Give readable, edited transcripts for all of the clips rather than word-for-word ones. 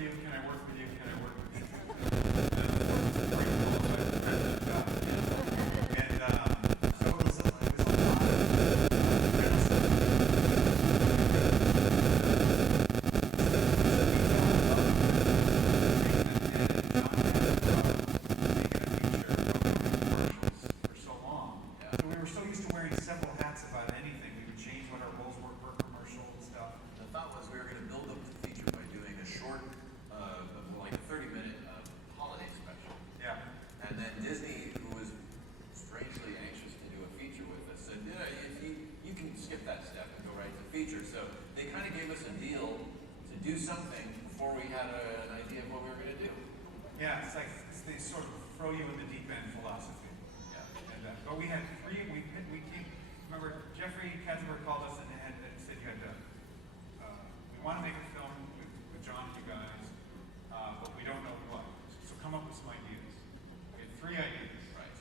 with you? Can I work with you? Can I work with you? And of course, it's very qualified to have that job. And so it was a lot of several hats about anything. We would change what our roles were per commercial and stuff. The thought was we were going to build up the feature by doing a short, like a 30-minute holiday special. Yeah. And then Disney, who was strangely anxious to do a feature with us, said, yeah, if you can skip that step and go right to feature. So they kind of gave us a deal to do something before we had an idea of what we were going to do. Yeah, it's like they sort of throw you in the deep end philosophy. Yeah. And, but we had three. We came. Remember, Jeffrey Katzenberg called us and said you had to. We want to make a film with John and you guys, but we don't know what. So come up with some ideas. We had three ideas. Right.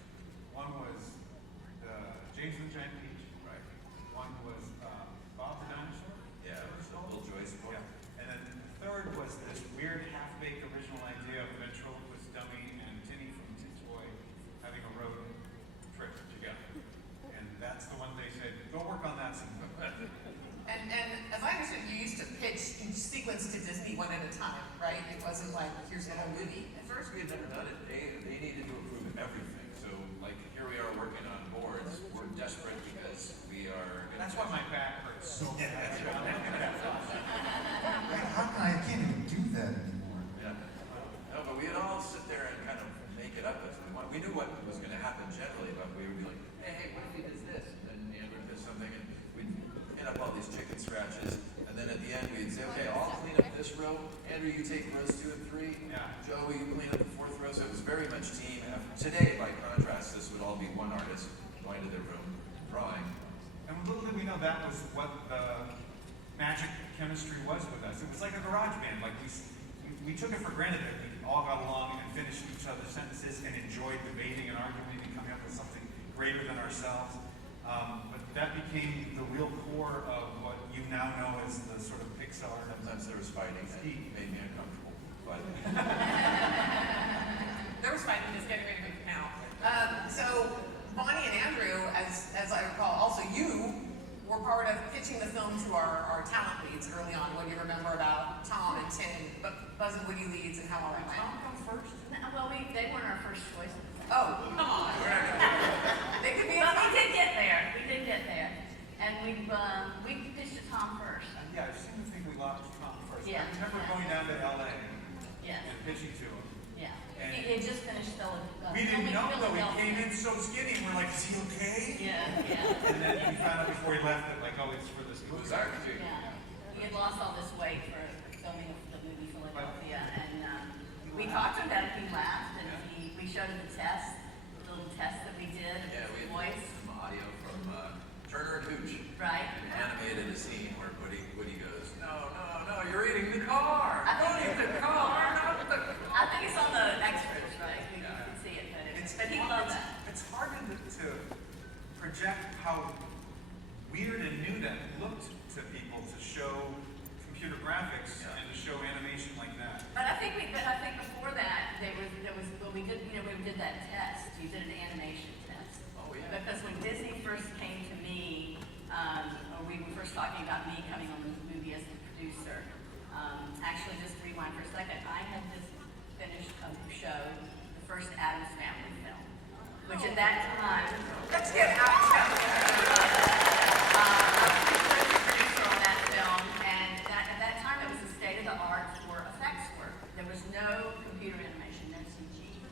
One was James and the Giant Peach. Right. One was Bob the Dinosaur. Yeah, it was the Little Joyce book. Yeah. And then the third was this weird half-baked original idea of a ventriloquist dummy and Tinny from Tin Toy having a road trip together. And that's the one they said, go work on that some. And as I understood, you used to pitch each sequence to Disney one at a time, right? It wasn't like, here's the whole movie. At first we had never done it. They needed to approve everything. So like here we are working on boards. We're desperate because we are. That's why my back hurts so bad. I can't even do that anymore. Yeah. No, but we'd all sit there and kind of make it up as we want. We knew what was going to happen generally, but we would be like, hey, what if he does this? And Andrew does something, and we'd end up all these chicken scratches. And then at the end, we'd say, okay, I'll clean up this row. Andrew, you take rows 2 and 3. Yeah. Joe, you clean up the 4th row. So it was very much team effort. Today, by contrast, this would all be one artist going to their room, drawing. And little did we know that was what the magic chemistry was with us. It was like a garage band. Like we took it for granted that we all got along and finished each other's sentences and enjoyed debating and arguing and coming up with something greater than ourselves. But that became the real core of what you now know as the sort of Pixar. Sometimes there was fighting that made me uncomfortable. But There was fighting, just getting ready to make it now. So Bonnie and Andrew, as I recall, also you were part of pitching the film to our talent leads early on. What do you remember about Tom and Tim, Buzz and Woody leads, and how all that went? Tom come first? Well, they weren't our first choice. Oh, come on. They could be. But we did get there. We did get there, and we pitched to Tom first. Yeah, I seem to think we lost Tom first. Yeah. I remember going down to LA Yes. and pitching to him. Yeah. And He had just finished we didn't know though. He came in Philadelphia. so skinny and we're like, is he okay? Yeah. And then we found out before he left that like, oh, it's for this it movie. was our critique. Yeah. He had lost all this weight for filming the movie Philadelphia, and we talked to him about it. He laughed, and we showed him the little test that we did of Yeah, his we had voice. some audio from Turner and Hooch. Right. And animated a scene where Woody goes, no, you're eating the car. Don't eat the car, not the car. I think it's on the extras, right? We can see it, but he loved that. It's hard to project how weird and new that looked to people to show computer graphics and to show animation like that. But I think before that there was when we did that test. You did an animation test. Oh, yeah. Because when Disney first came to me, or we were first talking about me coming on the movie as the producer. Actually, just rewind for a second. I had just finished a show, the first Addams Family film, which at that time. Let's get out of I was the producer on that film, and at that time it was the state of the art for effects work. There was no computer animation, no CG.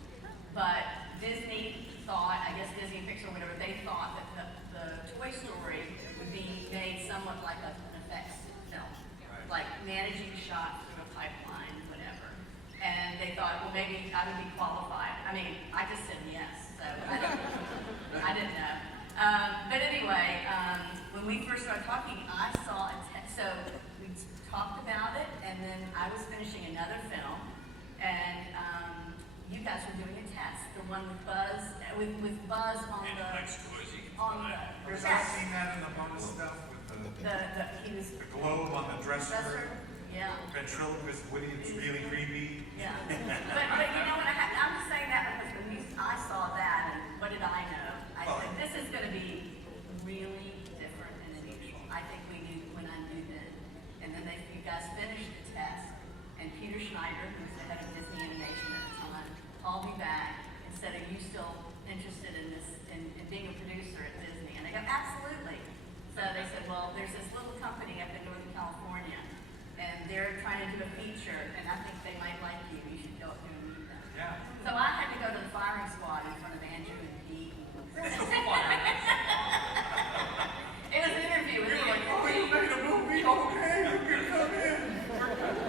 But Disney thought, I guess Disney Pixar, whatever, they thought that the Toy Story would be made somewhat like an effects film, like managing shots through a pipeline, whatever. And they thought, well, maybe I would be qualified. I mean, I just said yes, so I didn't know. But anyway, when we first started talking, I saw so we talked about it, and then I was finishing another film, and you guys were doing a test, the one with Buzz, with Buzz on the. Because I've seen that in the bonus stuff with he was the globe on the dresser. Yeah. Ventriloquist Woody, it's really creepy. Yeah. But you know what, I'm just saying that because I saw that, and what did I know? I said, this is gonna be really different and unusual. I think we knew when I knew then. And then you guys finished the test, and Peter Schneider, who was the head of Disney Animation at the time, called me back and said, are you still interested in this, in being a producer at Disney? And I go, absolutely. So they said, well, there's this little company up in Northern California, and they're trying to do a feature, and I think they might like you. You should go up there and meet them. Yeah. So I had to go to the firing squad in front of Andrew and Pete. It was an interview, and they were like, oh, you made a movie, okay, you can come in.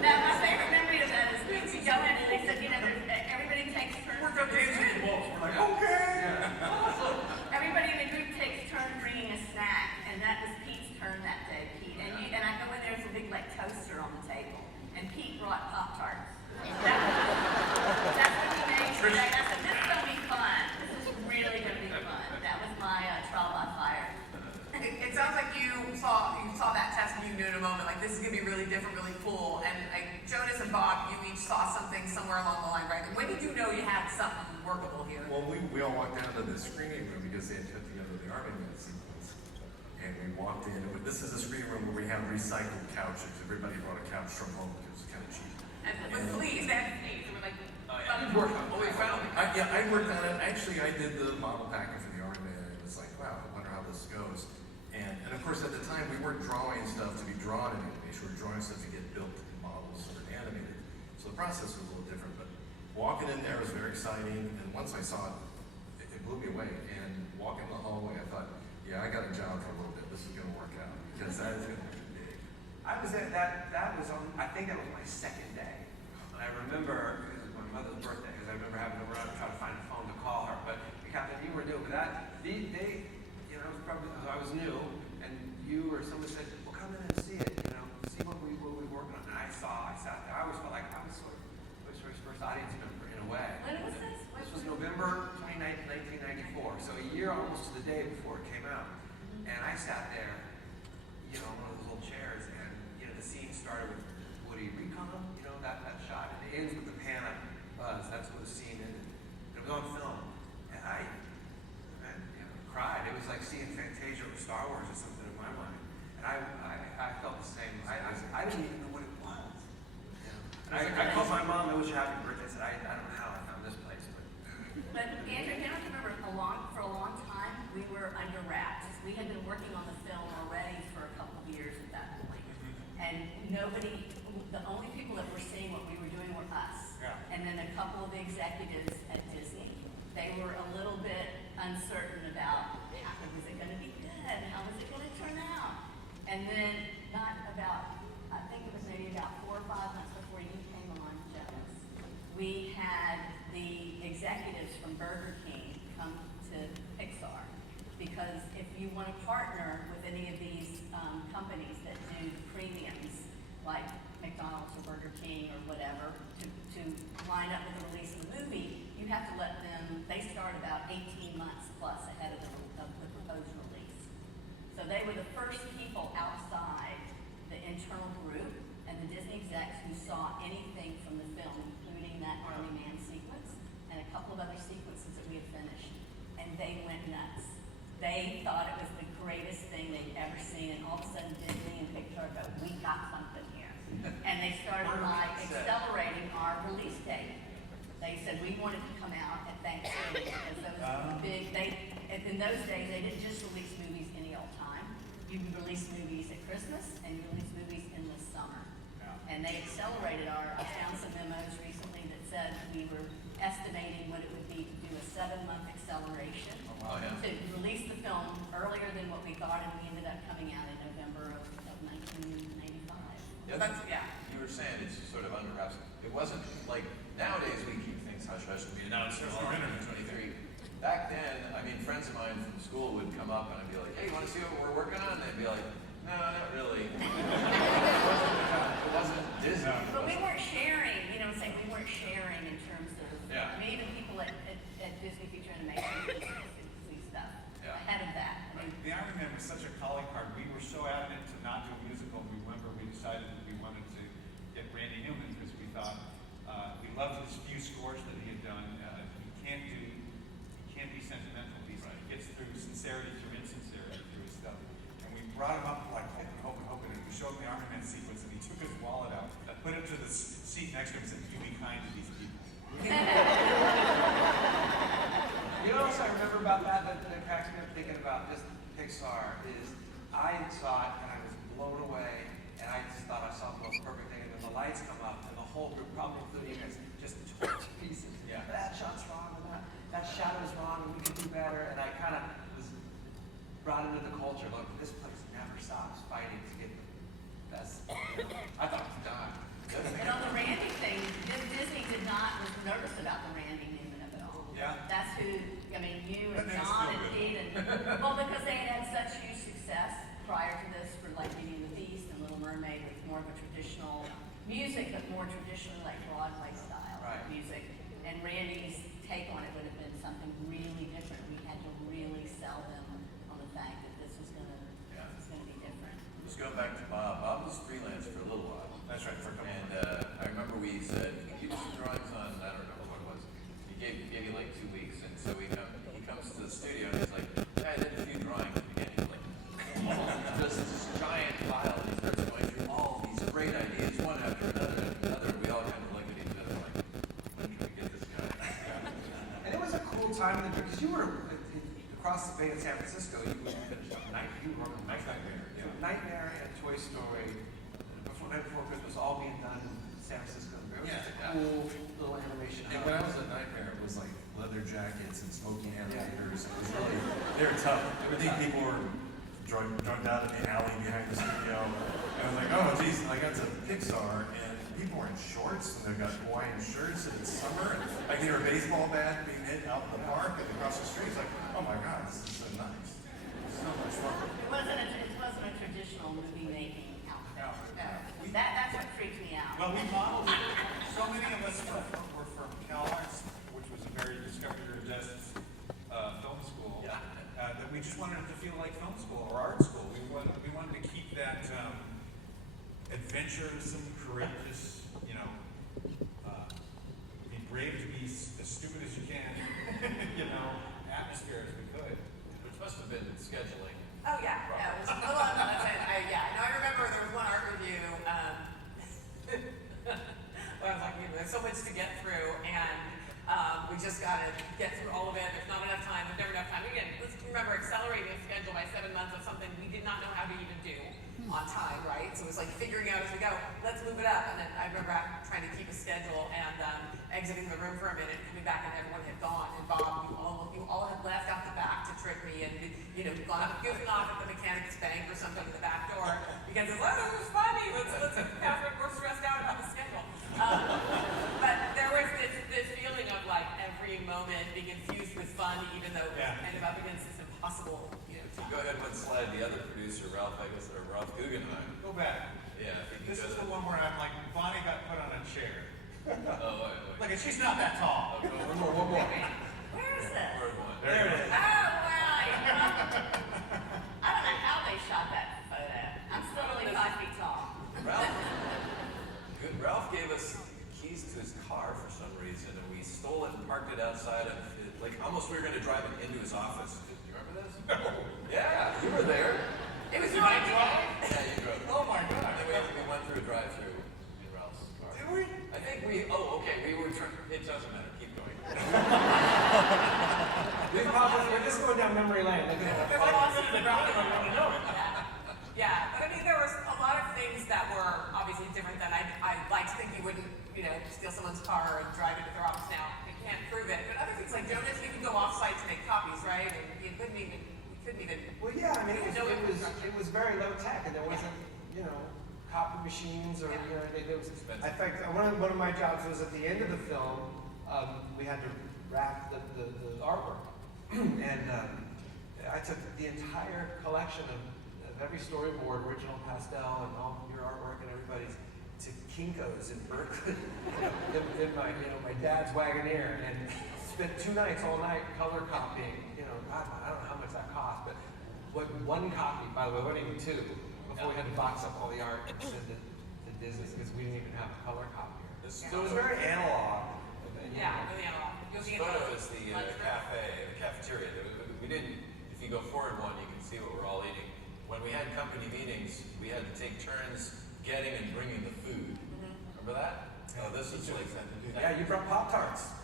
Now, my favorite memory of that is we go in and they said, you know, everybody takes turns. We're going to dance with the balls. We're like, okay. Awesome. Everybody in the group takes turns bringing a snack, and that was Pete's turn that day, Pete. And I go in there, there's a big like toaster on the table, and Pete brought Pop-Tarts. That's what he made today. I said, this is gonna be fun. This is really gonna be fun. That was my trial by fire. It sounds like you saw that test and you knew in a moment, like this is gonna be really different, really cool. And Jonas and Bob, you each saw something somewhere along the line, right? When did you know you had something workable here? Well, we all walked down to the screening room because they had put together the Army Man sequence. And we walked in. This is a screening room where we have recycled couches. Everybody brought a couch from home because it was kind of cheap. And with fleas, they had fleas. They were like, You worked on it. Oh, we found it. I worked on it. Actually, I did the model packing for the Army Man. And it was like, wow, I wonder how this goes. And of course, at the time, we weren't drawing stuff to be drawn in animation. We were drawing stuff to get built in models or animated. So the process was a little different. But walking in there was very exciting. And once I saw it, it blew me away. And walking the hallway, I thought, yeah, I got a job for a little bit. This is going to work out because that is going to be big. I was at that was on, I think that was my second day. And I remember, it was my mother's birthday, because I remember having to run and try to find a phone to call her. But Captain, you were new, but they, you know, it was probably, I was new, and you or someone said, well, come in and see it, you know, see what we working on. And I sat there, I always felt like I was sort of Toy Story's first audience member in a way. When was this? This was November 29th, 1994, so a year almost to the day before it came out. And I sat there, you know, on one of those little chairs, and, you know, the scene started with Woody Recon, you know, that shot, and it ends with the pan up buzz. That's where the scene ended. It was on film, and I you know, cried. It was like seeing Fantasia or Star Wars or something in my mind. And I felt the same. I didn't even know what it was. You know? And I called my mom, I wish you happy birthday. I said, I don't know how I found this place, But Andrew, you have to remember, for a long time, we were under wraps. We had been working on the film already for a couple of years at that point. And the only people that were seeing what we were doing were us. Yeah. And then a couple of the executives at Disney, they were a little bit uncertain about how was it going to be good, how was it going to turn out. And then I think it was maybe about 4 or 5 months before you came on, Jonas, we had the executives from Burger King come to Pixar. Because if you want to partner with any of these companies that do premiums, like McDonald's or Burger King or whatever, to line up with the release of the movie, you have to let them, they start about 18 months plus ahead of the proposed release. So they were the first people outside the internal group and the Disney execs who saw anything from the film, including that Army Man sequence and a couple of other sequences that we had finished. And they went nuts. They thought it was the greatest thing they'd ever seen, and all of a sudden Disney and Pixar go, we got something here. And they started by accelerating our release date. They said we wanted to come out at Thanksgiving because those were big. In those days, they didn't just release movies any old time. You could release movies at Christmas and you release movies in the summer. And they accelerated I found some memos recently that said we were estimating what it would be to do a 7-month acceleration to release the film earlier than what we thought, and we ended up coming out in November of 1995. Yeah, you were saying it's sort of under wraps. It wasn't like nowadays we keep things hush hush and we announce it all in 23. Back then, I mean, friends of mine from school would come up and I'd be like, hey, you want to see what we're working on? And they'd be like, no, not really. It wasn't Disney. But we weren't sharing, you know, we weren't sharing in terms of, Yeah. I mean, even people at Disney Feature Animation see stuff Yeah. ahead of that. I mean, The Iron Man was such a calling card. We were so adamant to not do a musical. We decided that we wanted to showed him the Army Man sequence, and he took his wallet out, put it to the seat next to him, and said, "You be kind to these people." You know what else I remember about that cracks me up thinking about just Pixar is I saw it and I was blown away and I just thought I saw the most perfect thing, and then the lights come up and the whole group, probably including you guys, just tore to pieces. Yeah. That shot's wrong and that shadow is wrong and we can do better, and I kind of was brought into the culture. Look, this place never stops fighting to get the best. I thought it was done. And on the Randy thing, Disney was nervous about the Randy movement of it all. Yeah. That's who, I mean, you That and makes John me and feel Pete and, well, because they had such huge success prior to this for like Beauty and the Beast and Little Mermaid with more of a traditional music, but more traditionally like Broadway style Right. music. And Randy's take on it would have been something really different. We had to really sell them on the fact that this was gonna be different. Just going back to Bob. Bob was freelance for a little while. That's right, for a couple And I remember we said, "Can you do some drawings on," I don't know what it was. He gave you like 2 weeks, and so he comes to the studio and he's like, "Yeah, I did a few drawings." And he's like, just this giant file, and he starts going through all these great ideas, one after another and another. We all kind of look at each other like, "When can we get this guy?" And it was a cool time in the because you were across the bay in San Francisco. You were finished up you were on Nightmare, yeah. Nightmare and Toy Story. Night Before Christmas, all being done in San Francisco. It was just a cool little animation. And when I was at Nightmare, it was like leather jackets and smoking animators. It was really, they were tough. I think people were drugged out in the alley behind the studio. And I was like, oh geez, I got to Pixar and people were in shorts and they've got Hawaiian shirts and it's summer and I can hear a baseball bat being hit out in the park and across the street. It's like, oh my God, this is so nice. It's so much fun. It wasn't a traditional movie making outfit. No. That's what freaked me out. Well, we modeled it. So many of us were from Cal Arts, which was a very Discovery Your Destiny film school. Yeah. That we just wanted it to feel like film school or art school. We wanted to keep that adventuresome, courageous, be brave to be as stupid as you can, atmosphere as we could. Which must have been scheduling. Oh yeah, yeah, it was a lot. That's it. I remember there was one art review. Where I was like, there's so much to get through, and we just got to get through all of it. There's not enough time. There's never enough time. Again, let's remember accelerating the schedule by 7 months of something we did not know how to even do on time, right? So it was like figuring out as we go. Let's move it up. And then I remember trying to keep a schedule and exiting the room for a minute, coming back, and everyone had gone. And Bob, you all had left out the back to trick me, and gone up goofing off at the mechanic's bank or something at the back door because it's it's funny. Let's Patrick, we're stressed out about the schedule. But there was this feeling of like every moment being infused with fun, even though it was kind of up against this impossible. Go ahead and slide the other producer, Ralph Guggenheim. Go back. Yeah, I think he This does is the it. one where I'm like, Bonnie got put on a chair. Oh, wait. Look, and she's not that tall. Okay, one more. Where is this? Third one. There it is. Oh, well, I don't know how they shot that photo. I'm still only 5 feet tall. Ralph gave us keys to his car for some reason, and we stole it and parked it outside of, almost we were going to drive it into his office. Do you remember this? No. Yeah, you were there. It was your idea. Yeah, you drove. Oh my God. And then we went through a drive-through in Ralph's car. Did we? I think we were trying, it doesn't matter, keep going. We're just going down memory lane. There's a lot of the ground I want to know it. Yeah, but I mean, there was a lot of things that were obviously different than I like to think you wouldn't, steal someone's car and drive it to their office now. You can't prove it. But other things like donuts, we could go off-site to make copies, right? And we couldn't even. Well, yeah, I mean, it was very low tech, and there wasn't, copy machines or, there was. In fact, one of my jobs was at the end of the film, we had to wrap the artwork, and I took the entire collection of every storyboard, original pastel, and all your artwork and everybody's to Kinko's in Berkeley, in my dad's Wagoneer, and spent 2 nights all night color copying. I don't know how much that cost, but one copy, by the way, wasn't even 2, before we had to box up all the art and send it to Disney because we didn't even have a color copier. So it was very analog. Yeah, really analog. This photo is the cafeteria. We didn't, if you go forward one, you can see what we're all eating. when we had company meetings, we had to take turns getting and bringing the food. Remember that? Oh, this is like, Yeah, you brought Pop-Tarts.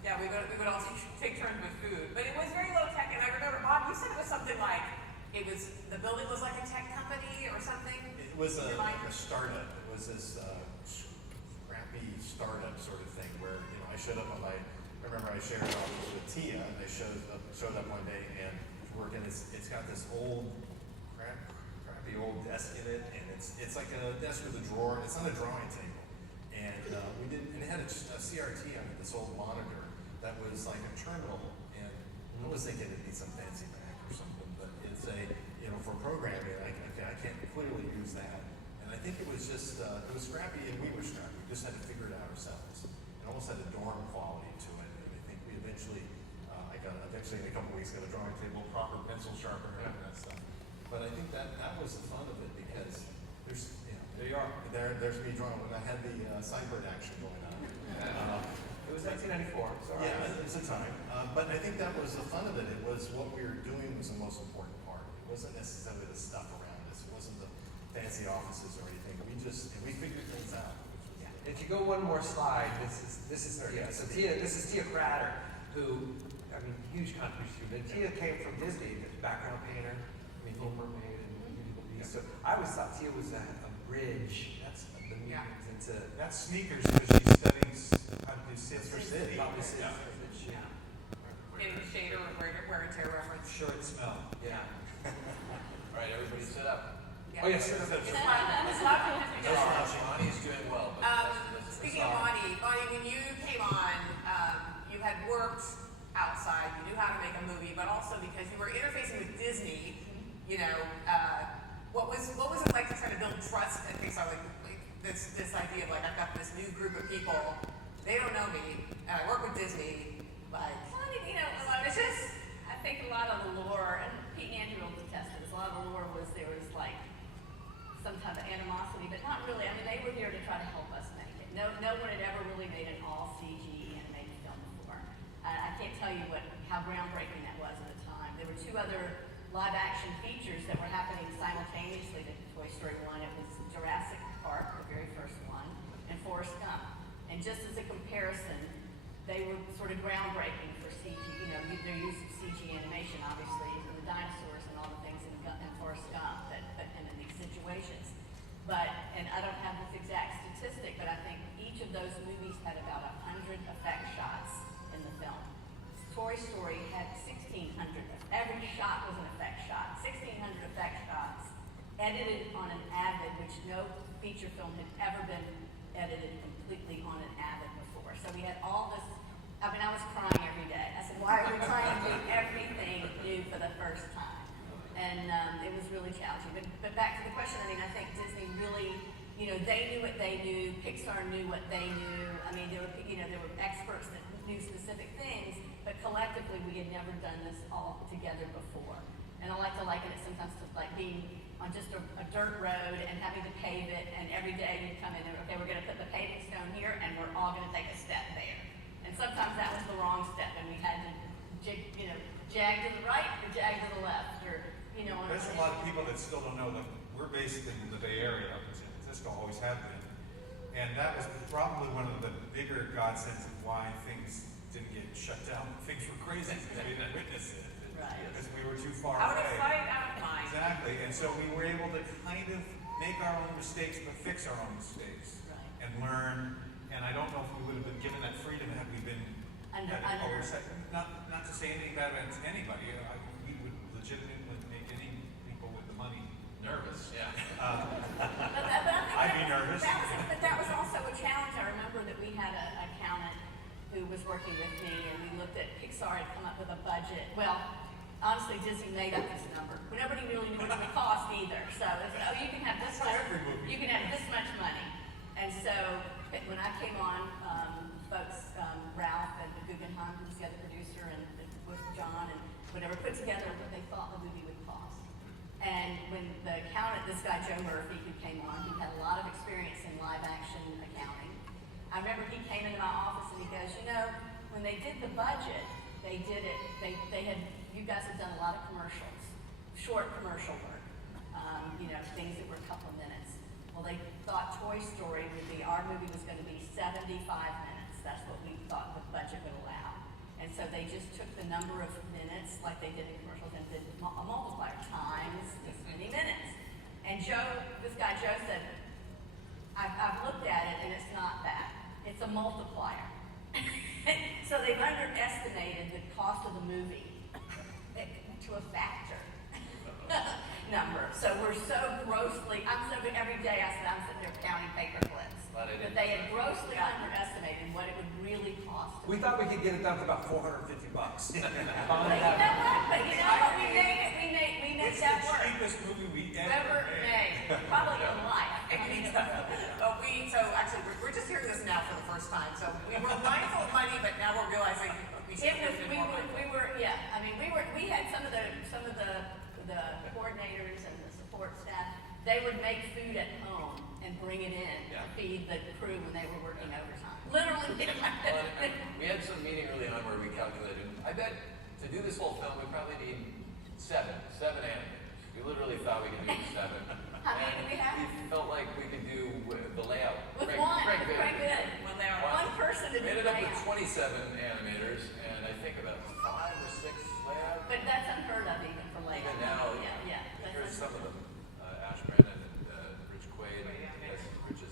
Yeah, we would all take turns with food, but it was very low tech. And I remember, Bob, you said it was something like the building was like a tech company or something. It was In a, your mind? a startup. It was this scrappy startup sort of thing where I showed up on I remember I shared an office with Tia, and I showed up one day and working. It's got this old crappy old desk in it, and it's like a desk with a drawer. It's on a drawing table, and it had a CRT on it, this old monitor that was like a terminal, and I was thinking it'd be some fancy Mac or something, but it's for programming, I can't clearly use that. And I think it was just, it was scrappy and we were scrappy. We just had to figure it out ourselves. It almost had a dorm quality to it. And I think we eventually, in a couple weeks, got a drawing table, proper pencil sharpener and that stuff. But I think that was the fun of it because there's me drawing when I had the Cyber action going on. It was 1994. Sorry. Yeah, it's a time. But I think that was the fun of it. It was what we were doing was the most important part. It wasn't necessarily the stuff around us. It wasn't the fancy offices or anything. We figured things out. If you go one more slide, this is Tia. So this is Tia Cratter, who, huge contribution. But Tia came from Disney, background painter, Little Mermaid and Beautiful Beast. So I always thought Tia was a bridge. That's the mediums into. That's sneakers because she's studying how to do Sid for City. Probably Sid. Yeah. Getting the shader or wear and tear reference. Sure, it smell. Yeah. all right, everybody sit up. Yeah. Oh yes, sir. Bonnie's doing well. But Speaking of Bonnie, when you came on, you had worked outside, you knew how to make a movie, but also because you were interfacing with Disney, what was it like to try to build trust at Pixar? Like this idea of I've got this new group of people, they don't know me, and I work with Disney, Well, it's just, I think a lot of the lore, and Pete and Andrew will attest to this, a lot of the lore was there was some type of animosity, but not really. They were there to try to help us make it. No one had ever really made an all CG animated film before. I can't tell you how groundbreaking that was at the time. There were two other live action features that were happening simultaneously to Toy Story 1. It was Jurassic Park, the very first one, and Forrest Gump. And just as a comparison, they were sort of groundbreaking for CG, their use of CG animation, obviously, and the dinosaurs and all the things in Forrest Gump that put him in these situations. And I don't have this exact statistic, but I think each of those movies had about 100 effect shots in the film. Toy Story had 1,600. Every shot was an effect shot. 1,600 effect shots edited on an Avid, which no feature film had ever been edited completely on an Avid before. So we had all this. I was crying every day. I said, why are we trying to do everything new for the first time? And it was really challenging. But back to the question, I think Disney really, they knew what they knew. Pixar knew what they knew. There were experts that knew specific things, but collectively we had never done this all together before. And I like to liken it sometimes to being on just a dirt road and having to pave it, and every day you come in and, okay, we're going to put the paving stone here, and we're all going to take a step there. And sometimes that was the wrong step, and we had to, jag to the right or jag to the left, or, There's a lot of people that still don't know that we're based in the Bay Area, up in San Francisco, always have been. And that was probably one of the bigger godsends of why things didn't get shut down. Things were crazy because we didn't witness it. Right. Because we were too far out of away. sight, out of mind. Exactly. And so we were able to kind of make our own mistakes, but fix our own mistakes. Right. And learn. And I don't know if we would have been given that freedom had we been Under oversight. Not to say anything bad about anybody. We would legitimately make any people with the money nervous. yeah. But I think I'd be nervous. But that was also a challenge. I remember that we had an accountant who was working with me, and we looked at Pixar had come up with a budget. Well, honestly, Disney made up this number. Nobody really knew what it would cost either. So it's, you can have this much. You can have this much money. And so when I came on, folks, Ralph and Guggenheim, who's the other producer, and with John and whatever, put together what they thought the movie would cost. And when the accountant, this guy Joe Murphy, who came on, he had a lot of experience in live action accounting. I remember he came into my office and he goes, when they did the budget, they did it, you guys have done a lot of commercials, short commercial work, things that were a couple of minutes. Well, they thought Toy Story our movie was going to be 75 minutes. That's what we thought the budget would allow. And so they just took the number of minutes, like they did in commercials, and did a multiplier times this many minutes. And this guy Joe said, I've looked at it and it's not that. It's a multiplier. So they've underestimated the cost of the movie to a factor number. So we're so grossly, every day I said I'm sitting there counting paper clips. But they had grossly underestimated what it would really cost. We thought we could get it done for about $450. But you know what? We made that work. It's the cheapest movie we Ever made, probably in life. So actually, we're just hearing this now for the first time. So we were mindful of money, but now we're realizing we should have been more mindful. We had some of the coordinators and the support staff. They would make food at home and bring it in to feed the crew when they were working overtime. Literally. We had some meeting early on where we calculated, I bet to do this whole film, we probably need seven animators. We literally thought we could do 7. How many do we have? We felt like we could do the layout. With Craig Craig Bailey. good. One person to do We ended the up with layout. 27 animators, and I think about 5 or 6 layouts. But that's unheard of even for layout. Even now, Yeah. here's That's some of the